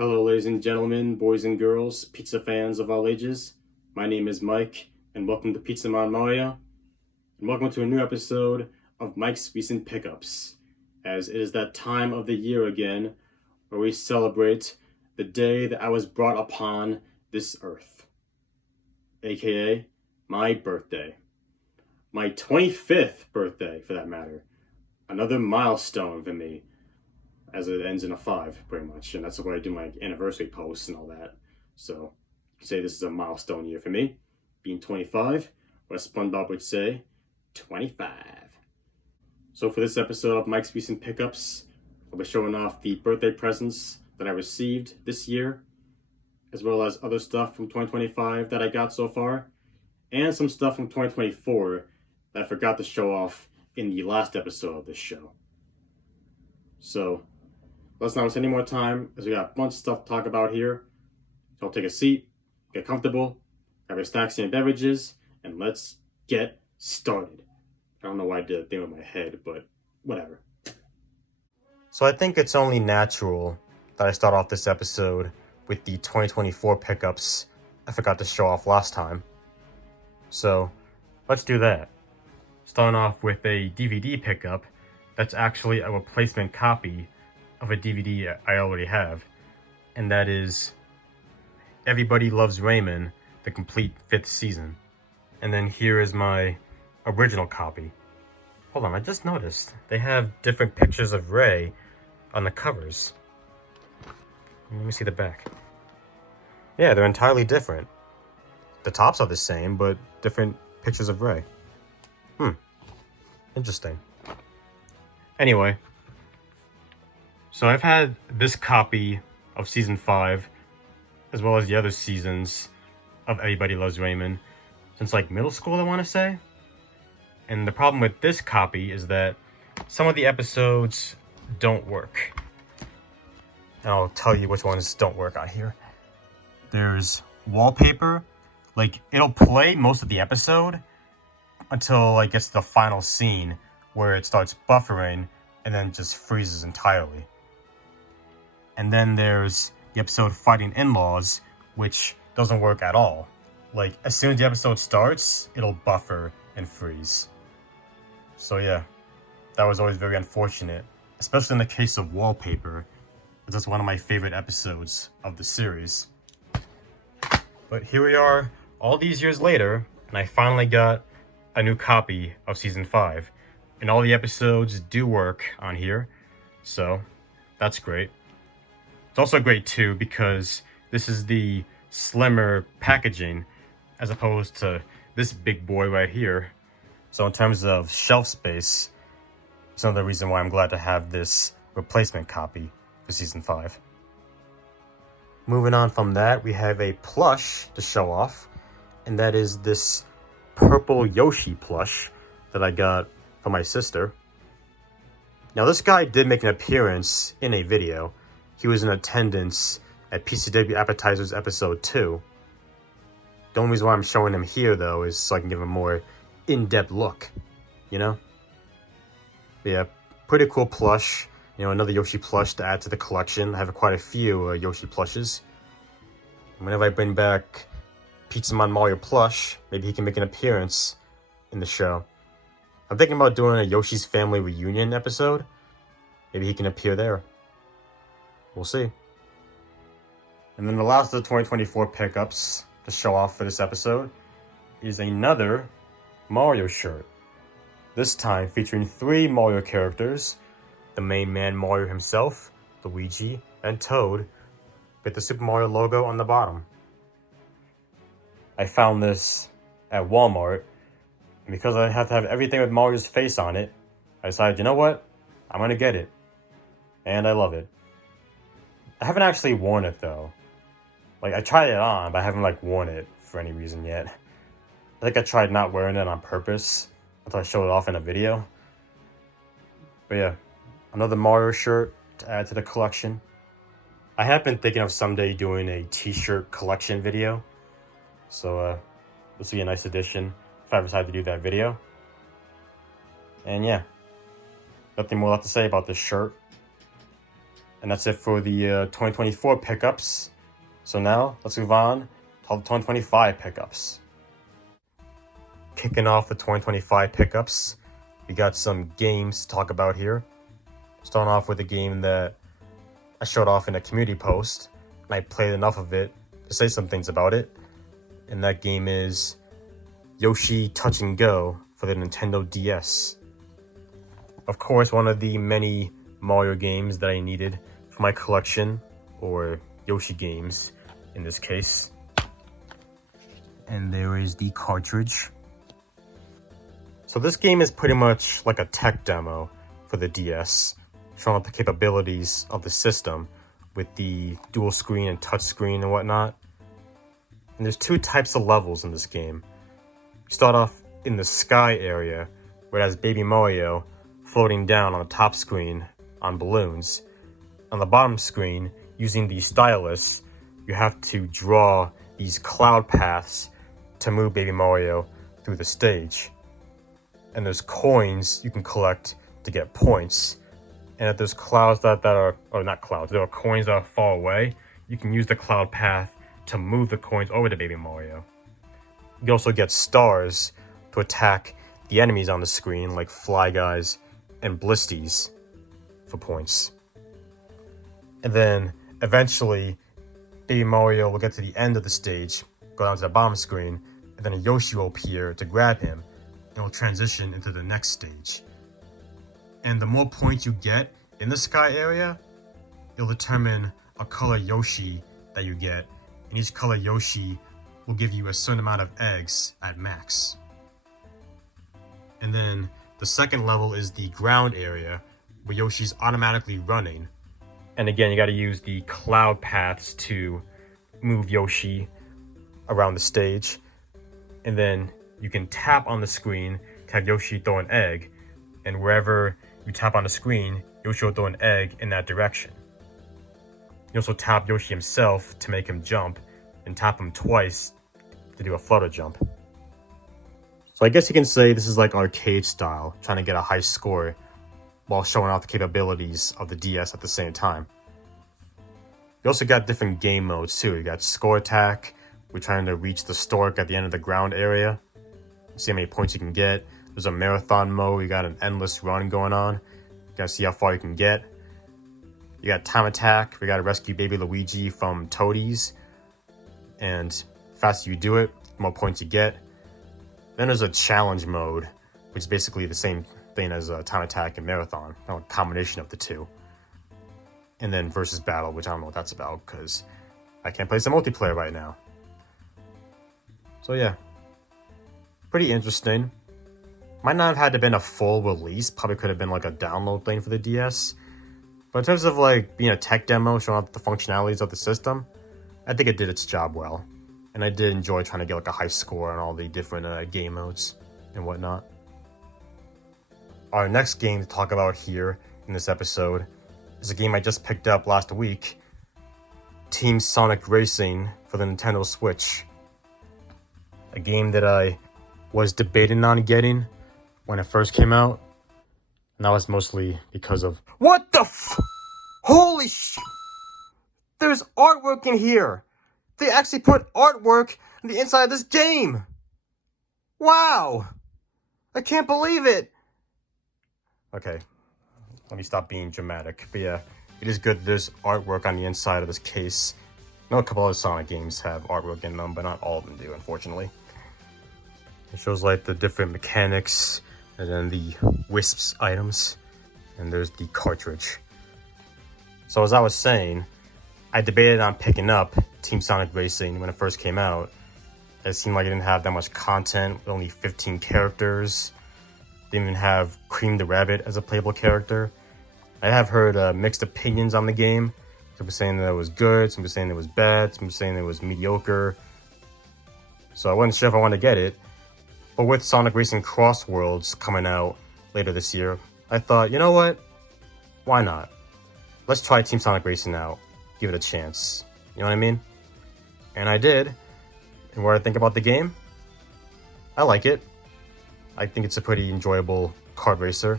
Hello, ladies and gentlemen, boys and girls, pizza fans of all ages. My name is Mike, and welcome to Pizza Man Mario, and welcome to a new episode of Mike's Recent Pickups, as it is that time of the year again where we celebrate the day that I was brought upon this earth, aka my birthday. My 25th birthday, for that matter. Another milestone for me, as it ends in a 5, pretty much. And that's where I do my anniversary posts and all that. So, you can say this is a milestone year for me, being 25, or as SpongeBob would say, 25. So for this episode of Mike's Recent Pickups, I'll be showing off the birthday presents that I received this year, as well as other stuff from 2025 that I got so far, and some stuff from 2024 that I forgot to show off in the last episode of this show. So, let's not waste any more time, as we got a bunch of stuff to talk about here. So take a seat, get comfortable, grab your snacks and beverages, and let's get started. I don't know why I did a thing with my head, but whatever. So I think it's only natural that I start off this episode with the 2024 pickups I forgot to show off last time. So let's do that. Starting off with a DVD pickup that's actually a replacement copy of a DVD I already have, and that is Everybody Loves Raymond, the complete 5th season. And then here is my original copy. Hold on, I just noticed they have different pictures of Ray on the covers. Let me see the back. Yeah, they're entirely different. The tops are the same, but different pictures of Ray. Interesting. Anyway, so I've had this copy of Season 5, as well as the other seasons of Everybody Loves Raymond, since like middle school, I want to say. And the problem with this copy is that some of the episodes don't work. And I'll tell you which ones don't work out here. There's wallpaper. Like, it'll play most of the episode until like it's the final scene where it starts buffering and then just freezes entirely. And then there's the episode Fighting In-Laws, which doesn't work at all. Like, as soon as the episode starts, it'll buffer and freeze. So yeah, that was always very unfortunate, especially in the case of wallpaper, because that's one of my favorite episodes of the series. But here we are, all these years later, and I finally got a new copy of Season 5. And all the episodes do work on here, so that's great. It's also great too because this is the slimmer packaging as opposed to this big boy right here. So in terms of shelf space, it's another reason why I'm glad to have this replacement copy for Season 5. Moving on from that, we have a plush to show off, and that is this purple Yoshi plush that I got from my sister. Now this guy did make an appearance in a video. He was in attendance at PCW Appetizers episode 2. The only reason why I'm showing him here though is so I can give him a more in-depth look, you know? But yeah, pretty cool plush. You know, another Yoshi plush to add to the collection. I have quite a few Yoshi plushes. And whenever I bring back Pizza Man Mario plush, maybe he can make an appearance in the show. I'm thinking about doing a Yoshi's Family Reunion episode. Maybe he can appear there. We'll see. And then the last of the 2024 pickups to show off for this episode is another Mario shirt. This time featuring 3 Mario characters. The main man Mario himself, Luigi, and Toad, with the Super Mario logo on the bottom. I found this at Walmart, and because I have to have everything with Mario's face on it, I decided, you know what? I'm gonna get it. And I love it. I haven't actually worn it though. Like, I tried it on, but I haven't like worn it for any reason yet. I think I tried not wearing it on purpose until I showed it off in a video. But yeah, another Mario shirt to add to the collection. I have been thinking of someday doing a t-shirt collection video. So this will be a nice addition if I decide to do that video. And yeah, nothing more left to say about this shirt. And that's it for the 2024 pickups. So now, let's move on to the 2025 pickups. Kicking off the 2025 pickups, we got some games to talk about here. Starting off with a game that I showed off in a community post, and I played enough of it to say some things about it. And that game is Yoshi Touch and Go for the Nintendo DS. Of course, one of the many Mario games that I needed for my collection, or Yoshi games in this case. And there is the cartridge. So this game is pretty much like a tech demo for the DS, showing off the capabilities of the system with the dual screen and touch screen and whatnot. And there's two types of levels in this game. You start off in the sky area, where it has Baby Mario floating down on the top screen on balloons. On the bottom screen, using the stylus, you have to draw these cloud paths to move Baby Mario through the stage. And there's coins you can collect to get points. And if there's clouds that are, or not clouds, there are coins that are far away, you can use the cloud path to move the coins over to Baby Mario. You also get stars to attack the enemies on the screen, like Fly Guys and Blisties, for points. And then eventually, Baby Mario will get to the end of the stage, go down to the bottom screen, and then a Yoshi will appear to grab him, and will transition into the next stage. And the more points you get in the sky area, it'll determine a color Yoshi that you get, and each color Yoshi will give you a certain amount of eggs at max. And then the second level is the ground area, where Yoshi's automatically running. And again, you gotta use the cloud paths to move Yoshi around the stage. And then you can tap on the screen to have Yoshi throw an egg, and wherever you tap on the screen, Yoshi will throw an egg in that direction. You also tap Yoshi himself to make him jump, and tap him twice to do a flutter jump. So I guess you can say this is like arcade style, trying to get a high score while showing off the capabilities of the DS at the same time. You also got different game modes too. You got score attack, we're trying to reach the stork at the end of the ground area. See how many points you can get. There's a marathon mode, you got an endless run going on. You gotta see how far you can get. You got time attack, we gotta rescue baby Luigi from toadies. And the faster you do it, the more points you get. Then there's a challenge mode, which is basically the same thing as time attack and marathon, a combination of the two. And then versus battle, which I don't know what that's about, because I can't play some multiplayer right now. So yeah, pretty interesting. Might not have had to been a full release, probably could have been like a download thing for the DS. But in terms of like being a tech demo, showing off the functionalities of the system, I think it did its job well. And I did enjoy trying to get like a high score on all the different game modes and whatnot. Our next game to talk about here in this episode is a game I just picked up last week, Team Sonic Racing for the Nintendo Switch. A game that I was debating on getting when it first came out, and that was mostly because of what the holy there's artwork in here. They actually put artwork on the inside of this game. Wow, I can't believe it. Okay, let me stop being dramatic. But yeah, it is good there's artwork on the inside of this case. I know a couple other Sonic games have artwork in them, but not all of them do, unfortunately. It shows like the different mechanics, and then the Wisps items, and there's the cartridge. So as I was saying, I debated on picking up Team Sonic Racing when it first came out. It seemed like it didn't have that much content, with only 15 characters. Didn't even have Cream the Rabbit as a playable character. I have heard mixed opinions on the game. Some were saying that it was good, some were saying it was bad, some were saying it was mediocre. So I wasn't sure if I wanted to get it. But with Sonic Racing Cross Worlds coming out later this year, I thought, you know what? Why not? Let's try Team Sonic Racing out. Give it a chance. You know what I mean? And I did. And what I think about the game? I like it. I think it's a pretty enjoyable kart racer.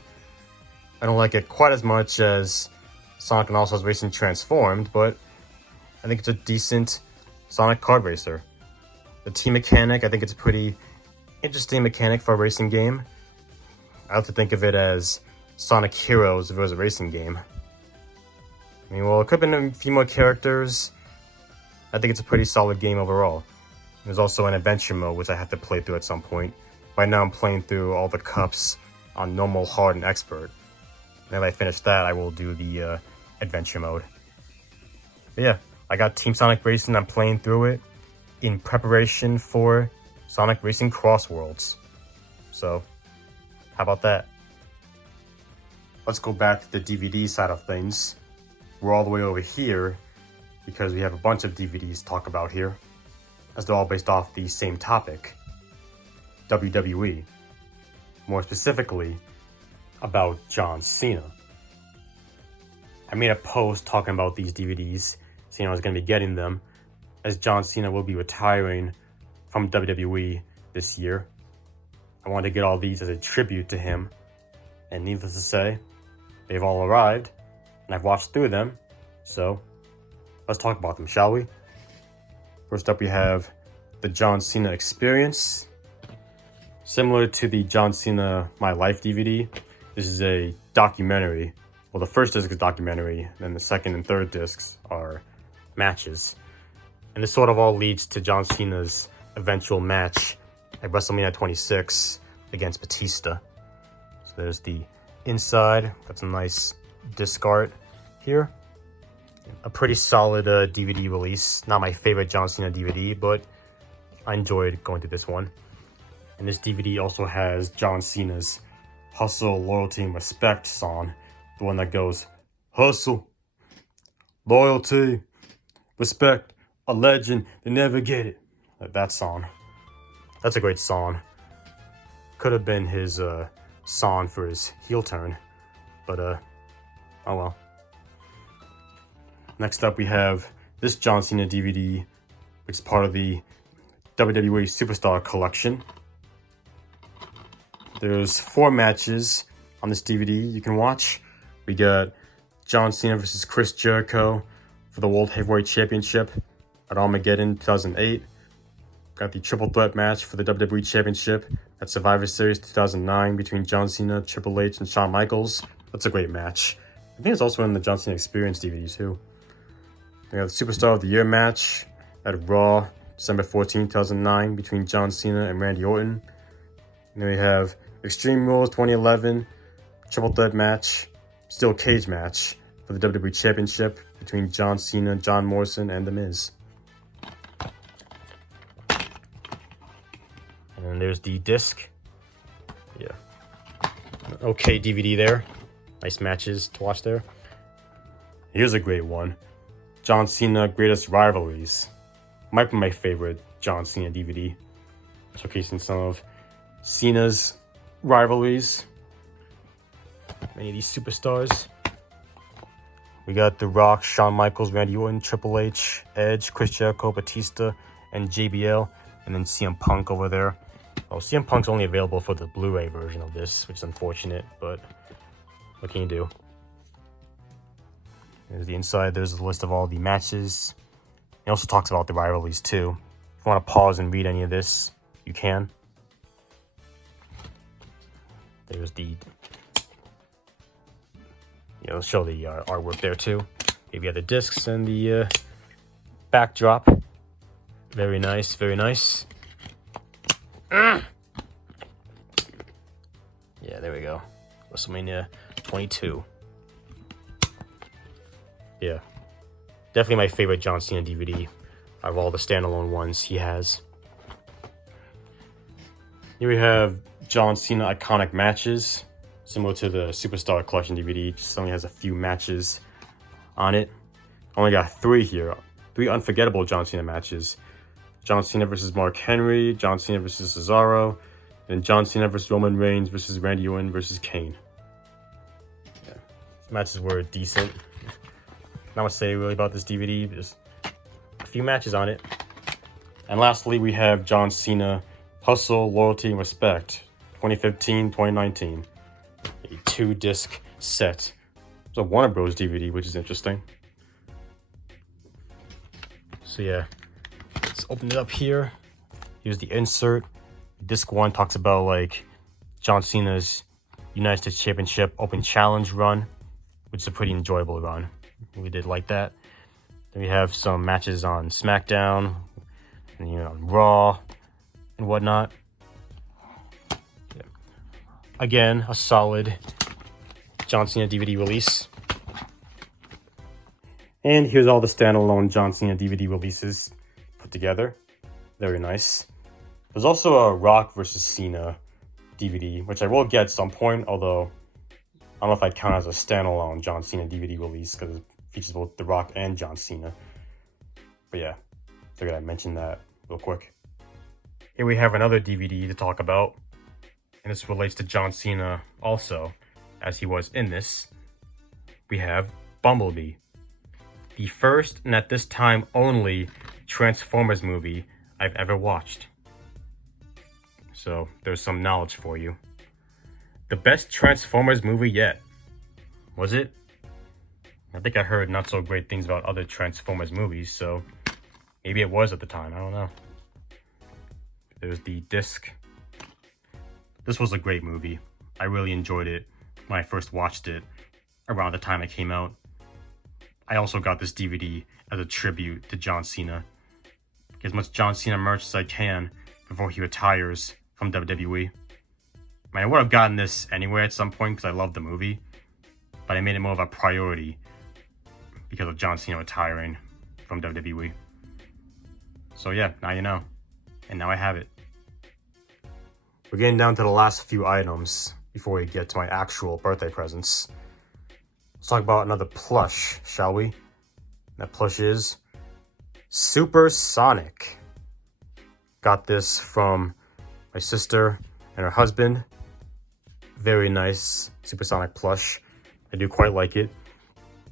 I don't like it quite as much as Sonic and All-Stars Racing Transformed, but I think it's a decent Sonic kart racer. The team mechanic, I think it's a pretty interesting mechanic for a racing game. I like to think of it as Sonic Heroes if it was a racing game. I mean, well, it could have been a few more characters. I think it's a pretty solid game overall. There's also an adventure mode, which I have to play through at some point. Right now I'm playing through all the cups on normal, hard, and expert. And if I finish that, I will do the adventure mode. But yeah, I got Team Sonic Racing. I'm playing through it in preparation for Sonic Racing Cross Worlds. So, how about that? Let's go back to the DVD side of things. We're all the way over here because we have a bunch of DVDs to talk about here, as they're all based off the same topic, WWE. More specifically, about John Cena. I made a post talking about these DVDs, saying I was going to be getting them, as John Cena will be retiring from WWE this year. I wanted to get all these as a tribute to him, and needless to say, they've all arrived, and I've watched through them, so let's talk about them, shall we? First up, we have the John Cena Experience. Similar to the John Cena My Life DVD, this is a documentary. Well, the first disc is documentary, then the second and third discs are matches. And this sort of all leads to John Cena's eventual match at WrestleMania 26 against Batista. So there's the inside, got some nice disc art here. A pretty solid DVD release. Not my favorite John Cena DVD, but I enjoyed going through this one. And this DVD also has John Cena's Hustle, Loyalty, and Respect song. The one that goes, hustle, loyalty, respect, a legend, they never get it. That song. That's a great song. Could have been his song for his heel turn, but oh well. Next up we have this John Cena DVD, which is part of the WWE Superstar Collection. There's 4 matches on this DVD you can watch. We got John Cena versus Chris Jericho for the World Heavyweight Championship at Armageddon 2008. Got the triple threat match for the WWE Championship at Survivor Series 2009 between John Cena, Triple H, and Shawn Michaels. That's a great match. I think it's also in the John Cena Experience DVD too. We got the Superstar of the Year match at Raw December 14, 2009 between John Cena and Randy Orton. And then we have Extreme Rules 2011 triple threat match, steel cage match for the WWE Championship between John Cena, John Morrison, and The Miz. And then there's the disc. Yeah. Okay DVD there. Nice matches to watch there. Here's a great one. John Cena Greatest Rivalries. Might be my favorite John Cena DVD. Showcasing some of Cena's rivalries. Many of these superstars. We got The Rock, Shawn Michaels, Randy Orton, Triple H, Edge, Chris Jericho, Batista, and JBL. And then CM Punk over there. Oh, CM Punk's only available for the Blu-ray version of this, which is unfortunate, but what can you do? There's the inside. There's a list of all the matches. It also talks about the rivalries too. If you want to pause and read any of this, you can. There's the, let's show the artwork there too. Maybe have the discs and the backdrop. Very nice, very nice. Yeah, there we go. WrestleMania 22. Yeah, definitely my favorite John Cena DVD out of all the standalone ones he has. Here we have John Cena Iconic Matches, similar to the Superstar Collection DVD, just only has a few matches on it. Only got 3 here, 3 unforgettable John Cena matches. John Cena versus Mark Henry, John Cena versus Cesaro, and John Cena versus Roman Reigns versus Randy Orton versus Kane. Yeah, these matches were decent. Not much to say really about this DVD, just a few matches on it. And lastly, we have John Cena Hustle, Loyalty, and Respect 2015-2019. A 2-disc set It's a Warner Bros. DVD, which is interesting. So yeah, let's open it up here. Here's the insert. Disc 1 talks about like John Cena's United States Championship Open Challenge run, which is a pretty enjoyable run. We did like that. Then we have some matches on SmackDown, and on Raw, and whatnot. Yeah. Again, a solid John Cena DVD release. And here's all the standalone John Cena DVD releases put together. Very nice. There's also a Rock vs. Cena DVD, which I will get at some point, although I don't know if I'd count as a standalone John Cena DVD release because it features both The Rock and John Cena. But yeah, figured I'd mention that real quick. Here we have another DVD to talk about, and this relates to John Cena also, as he was in this. We have Bumblebee, the first and at this time only Transformers movie I've ever watched. So there's some knowledge for you. The best Transformers movie yet. Was it? I think I heard not so great things about other Transformers movies, so maybe it was at the time. I don't know. There's the disc. This was a great movie. I really enjoyed it when I first watched it around the time it came out. I also got this DVD as a tribute to John Cena. Get as much John Cena merch as I can before he retires from WWE. I mean, I would have gotten this anyway at some point because I love the movie, but I made it more of a priority because of John Cena retiring from WWE. So yeah, now you know. And now I have it. We're getting down to the last few items before we get to my actual birthday presents. Let's talk about another plush, shall we? That plush is Supersonic. Got this from my sister and her husband. Very nice Supersonic plush. I do quite like it.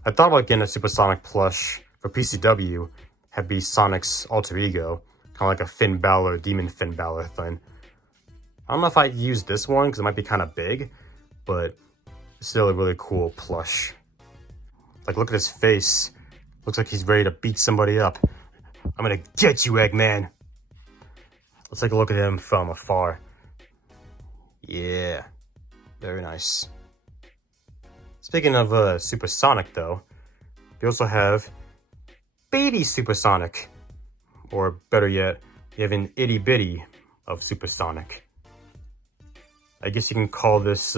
I thought about getting a Supersonic plush for PCW, have be Sonic's alter ego, kind of like a Finn Balor, Demon Finn Balor thing. I don't know if I'd use this one because it might be kind of big, but it's still a really cool plush. Like, look at his face. Looks like he's ready to beat somebody up. I'm gonna get you, Eggman. Let's take a look at him from afar. Yeah, very nice. Speaking of Supersonic, though, we also have Baby Supersonic. Or better yet, you have an itty bitty of Supersonic. I guess you can call this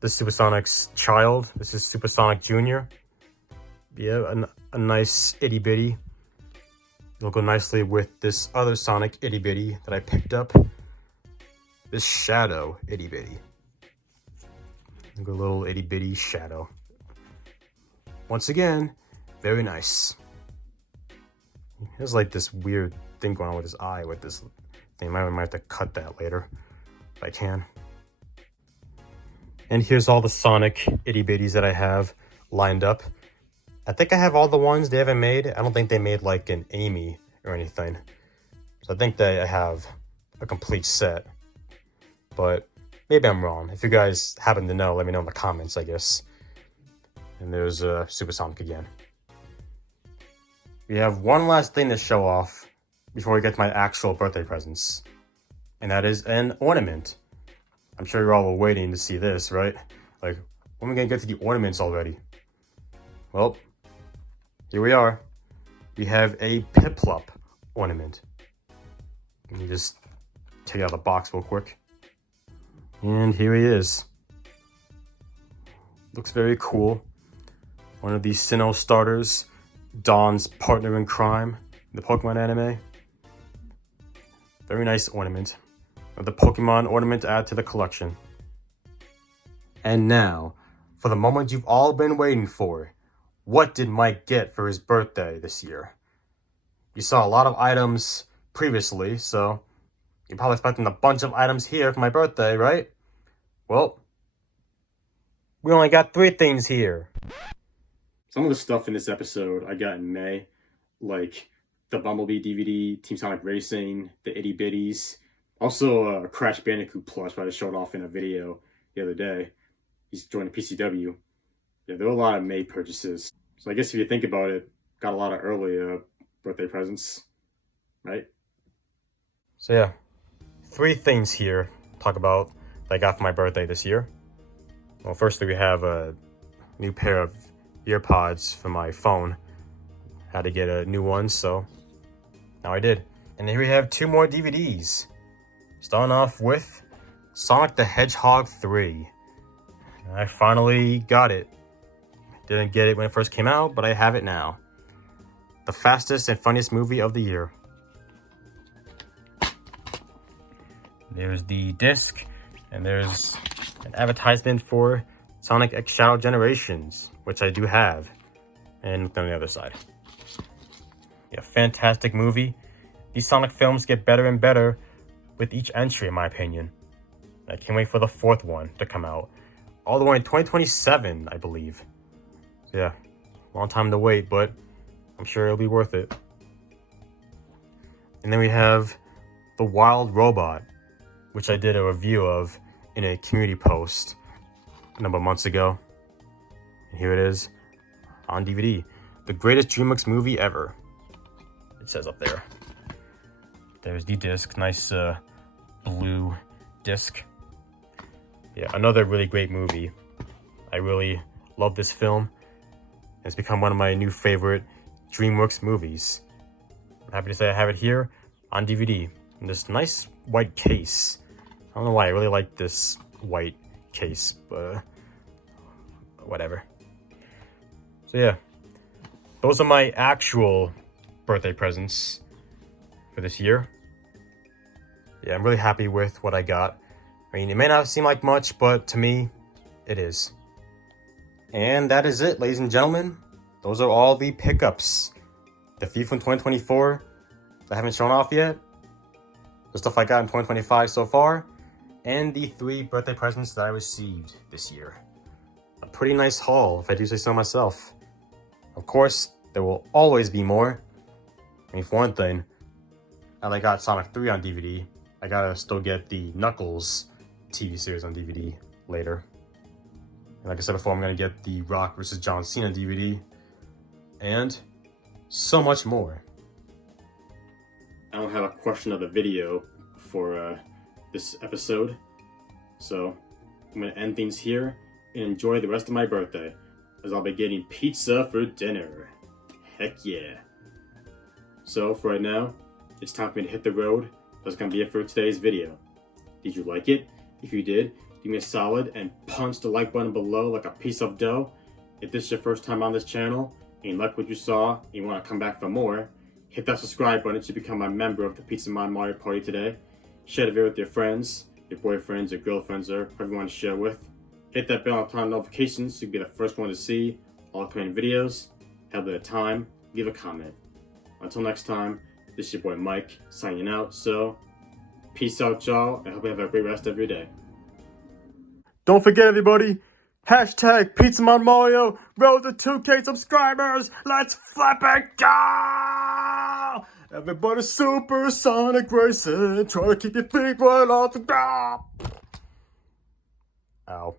this Supersonic's child. This is Supersonic Jr. Yeah, a nice itty bitty. It'll go nicely with this other Sonic itty bitty that I picked up. This Shadow itty bitty. A little itty bitty Shadow. Once again, very nice. There's like this weird thing going on with his eye with this thing. I might have to cut that later if I can. And here's all the Sonic itty bitties that I have lined up. I think I have all the ones they haven't made. I don't think they made like an Amy or anything. So I think that I have a complete set. But maybe I'm wrong. If you guys happen to know, let me know in the comments, I guess. And there's Supersonic again. We have one last thing to show off before we get to my actual birthday presents. And that is an ornament. I'm sure you're all waiting to see this, right? Like, when are we gonna get to the ornaments already? Well, here we are. We have a Piplup ornament. Let me just take it out of the box real quick. And here he is. Looks very cool. One of the Sinnoh starters, Dawn's partner in crime, in the Pokemon anime. Very nice ornament. The Pokemon ornament to add to the collection. And now, for the moment you've all been waiting for. What did Mike get for his birthday this year? You saw a lot of items previously, so you're probably expecting a bunch of items here for my birthday, right? Well, we only got 3 things here. Some of the stuff in this episode I got in May, like the Bumblebee DVD, Team Sonic Racing, the Itty Bitties. Also, a Crash Bandicoot plush that I showed off in a video the other day. He's joined the PCW. Yeah, there were a lot of May purchases. So I guess if you think about it, got a lot of early birthday presents, right? So yeah, 3 things here talk about that I got for my birthday this year. Well, firstly, we have a new pair of earpods for my phone. Had to get a new one, so now I did. And here we have 2 more DVDs. Starting off with Sonic the Hedgehog 3. I finally got it. Didn't get it when it first came out, but I have it now. The fastest and funniest movie of the year. There's the disc, and there's an advertisement for Sonic X Shadow Generations, which I do have. And look on the other side. Yeah, fantastic movie. These Sonic films get better and better with each entry, in my opinion. I can't wait for the 4th one to come out. All the way in 2027, I believe. So yeah, long time to wait, but I'm sure it'll be worth it. And then we have The Wild Robot, which I did a review of in a community post a number of months ago. And here it is on DVD. The greatest DreamWorks movie ever. It says up there. There's the disc, nice blue disc. Yeah, another really great movie. I really love this film. It's become one of my new favorite DreamWorks movies. I'm happy to say I have it here on DVD in this nice white case. I don't know why, I really like this white case, but whatever. So yeah, those are my actual birthday presents for this year. Yeah, I'm really happy with what I got. I mean, it may not seem like much, but to me, it is. And that is it, ladies and gentlemen. Those are all the pickups. The few from 2024 that I haven't shown off yet. The stuff I got in 2025 so far. And the 3 birthday presents that I received this year. A pretty nice haul, if I do say so myself. Of course, there will always be more. I mean, for one thing, now that I got Sonic 3 on DVD, I gotta still get the Knuckles TV series on DVD later. And like I said before, I'm gonna get the Rock vs. John Cena DVD. And so much more. I don't have a question of the video for this episode. So I'm gonna end things here and enjoy the rest of my birthday, as I'll be getting pizza for dinner. Heck yeah. So for right now, it's time for me to hit the road. That's gonna be it for today's video. Did you like it? If you did, give me a solid and punch the like button below like a piece of dough. If this is your first time on this channel and you like what you saw and you want to come back for more, hit that subscribe button to become a member of the Pizza Man Mario Party today. Share the video with your friends, your boyfriends, your girlfriends, or whoever you want to share with. Hit that bell on turn notifications so you can be the first one to see all upcoming videos. Have a bit of time, leave a comment. Until next time, this is your boy Mike signing out. So, peace out, y'all. I hope you have a great rest of your day. Don't forget, everybody, hashtag PizzaMon Mario, road to 2K subscribers. Let's flip it, go! Everybody supersonic racing, trying to keep your feet right off the ground. Ow.